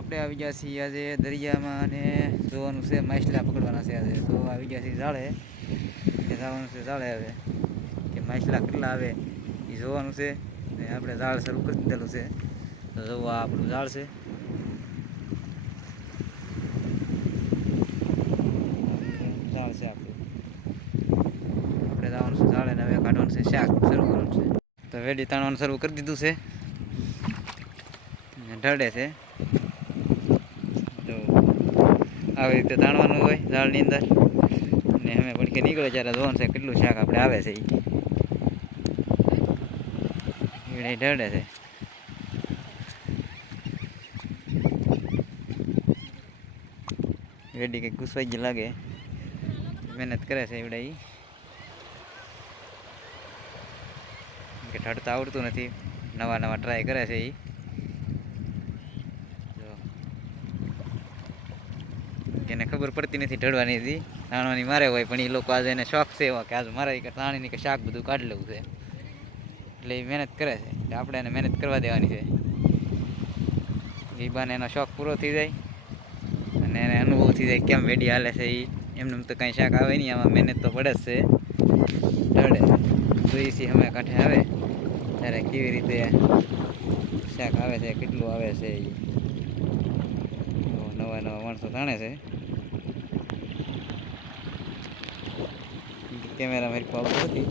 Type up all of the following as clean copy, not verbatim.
આપણે આવી ગયા છીએ આજે દરિયામાં અને જોવાનું છે માછલા પકડવાના છે આજે. તો આવી ગયા છીએ જાળે કે જવાનું છે જાળે હવે કે માછલા કેટલા આવે એ જોવાનું છે. ને આપણે જાળ શરૂ કરી દીધેલું છે. તો જોવા આપણું જાળ છે. જાળ છે આપણું. આપણે જવાનું છે જાળે ને હવે કાઢવાનું છે શાક શરૂ કરવાનું છે. તો વેડી તાણવાનું શરૂ કરી દીધું છે. ઢળે છે તો આવી રીતે તાણવાનું હોય જાળની અંદર. ને અમે પણ કે નીકળે ત્યારે જોવાનું છે કેટલું શાક આપણે આવે છે એ ઢળે છે. વેડી કંઈક ગુસ્સાઈ ગઈ લાગે, મહેનત કરે છે એવડે એ કે ઢળતા આવડતું નથી, નવા નવા ટ્રાય કરે છે એ. એને ખબર પડતી નથી ઢળવાની હતી, તાણવાની મારે હોય પણ એ લોકો આજે એને શોખ છે એવા કે આજે મારે તાણીની કે શાક બધું કાઢી લેવું છે એટલે એ મહેનત કરે છે. એટલે આપણે એને મહેનત કરવા દેવાની છે. એ બાને એનો શોખ પૂરો થઈ જાય અને એને અનુભવ થઈ જાય કેમ વેડી હાલે છે એ. એમને તો કાંઈ શાક આવે નહીં, આમાં મહેનત તો પડે જ છે. ઢળે જોઈએ છીએ અમે કાંઠે આવે ત્યારે કેવી રીતે શાક આવે છે, કેટલું આવે છે એ. નવા નવા માણસો તાણે છે. કેમેરા મારી પાવતી હતી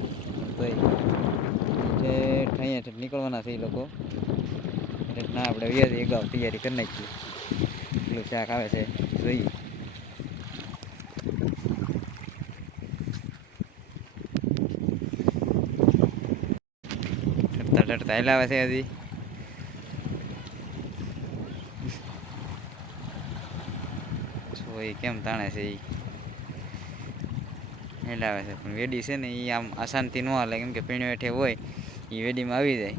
તો અહીંયા નીકળવાના છે એ લોકો. એટલે ના આપણે વ્યાજ અગાઉ તૈયારી કરી નાખીએ એટલું શાક આવે છે જોઈએ. ઢળતા ઢળતા હેલાવે છે હજી. એ કેમ તાણે છે એ હેલાવે છે પણ વેડી છે ને એ આમ આસાનથી ન હાલે, કેમ કે પીણ્યો હેઠે હોય એ વેડીમાં આવી જાય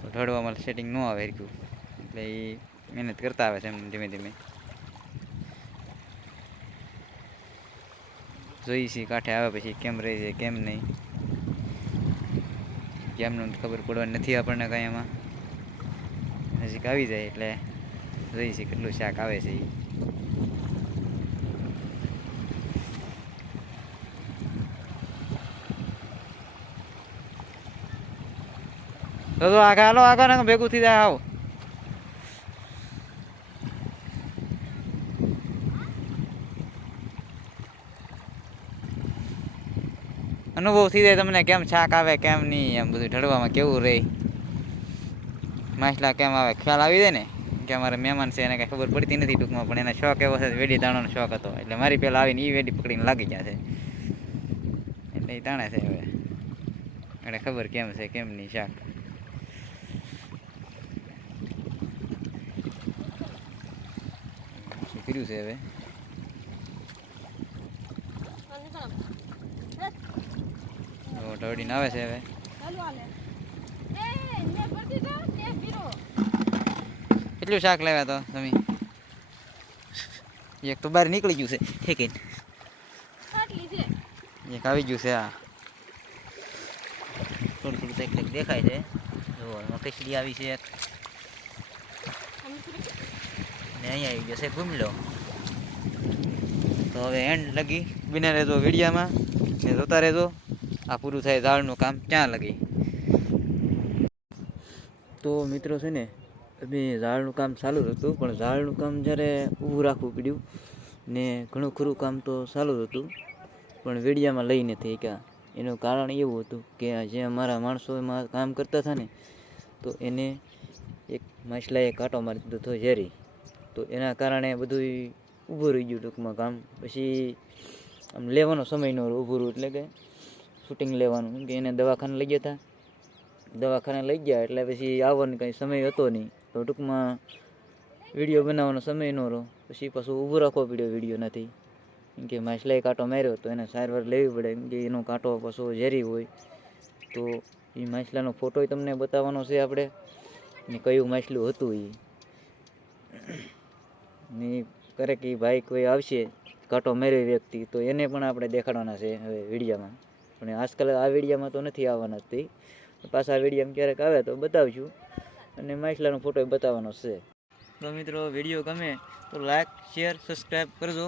તો ઢળવામાં સેટિંગ ન આવે હરખું. એટલે એ મહેનત કરતા આવે છે એમ ધીમે ધીમે. જોઈ છીએ કાંઠે આવે પછી કેમ રહે છે કેમ નહીં, કેમનું ખબર પડવાની નથી આપણને કાંઈ. એમાં નજીક આવી જાય એટલે જોઈ છીએ કેટલું શાક આવે છે એ. તો આગળ હાલો, આગળ ભેગું થઈ જાય. આવો અનુભવ થઈ જાય તમને કેમ શાક આવે કેમ નહીં, એમ બધું ઢળવામાં કેવું રહે, માછલા કેમ આવે ખ્યાલ આવી જાય ને. કે અમારે મહેમાન છે એને કાંઈ ખબર પડતી નથી ટૂંકમાં, પણ એને શોખ એવો છે વેડી તાણવાનો શોખ હતો એટલે મારી પહેલાં આવીને એ વેડી પકડીને લાગી ગયા છે એટલે એ તાણે છે. હવે એને ખબર કેમ છે કેમ નહીં શાક. કર્યું છે હવે ઢળીને આવે છે. હવે કેટલું શાક લાવ્યા તો તમે? એક તો બહાર નીકળી ગયું છે ઠેકીને, એક આવી ગયું છે. આ થોડું થોડું કંઈક કંઈક દેખાય છે. જો એમાં ખીચડી આવી છે એક, ને અહીંયા આવી ગયો છે ગુમલો. તો હવે એન્ડ લગી બિના રહેજો વિડીયામાં ને જોતા રહેજો. આ પૂરું થાય ઝાડનું કામ ક્યાં લગી. તો મિત્રો છે ને અમે ઝાડનું કામ ચાલુ હતું, પણ ઝાડનું કામ જ્યારે ઊભું રાખવું પડ્યું ને ઘણું ખરું કામ તો ચાલુ હતું પણ વેડિયામાં લઈ નથી શક્યા. એનું કારણ એવું હતું કે જે અમારા માણસો એમાં કામ કરતા હતા ને તો એને એક માછલાએ કાંટો મારી દીધો હતો ઝેરી. તો એના કારણે બધું ઊભું રહી ગયું ટૂંકમાં કામ. પછી આમ લેવાનો સમય ન ઊભું રહ્યું, એટલે કે શૂટિંગ લેવાનું, કે એને દવાખાને લઈ ગયા હતા. દવાખાને લઈ ગયા એટલે પછી આવવાનો કંઈ સમય હતો નહીં, તો ટૂંકમાં વિડીયો બનાવવાનો સમય ન રહ્યો. પછી પાછું ઊભું રાખવો પડ્યો વિડીયો નથી, કેમ કે માછલાએ કાંટો માર્યો તો એને સારવાર લેવી પડે, કેમ કે એનો કાંટો પાછો ઝેરી હોય. તો એ માછલાનો ફોટો તમને બતાવવાનો છે આપણે, ને કયું માછલું હતું એ. ને કરે કે ભાઈ કોઈ આવશે કાંટો માર્યો વ્યક્તિ તો એને પણ આપણે દેખાડવાના છે હવે વિડીયામાં. પણ આજકાલ આ વિડીયામાં તો નથી આવવાના જ. પાછા વિડીયામાં ક્યારેક આવે તો બતાવશું, અને માછલાનો ફોટો બતાવવાનો છે. તો મિત્રો વિડીયો ગમે તો લાઈક શેર સબસ્ક્રાઈબ કરજો.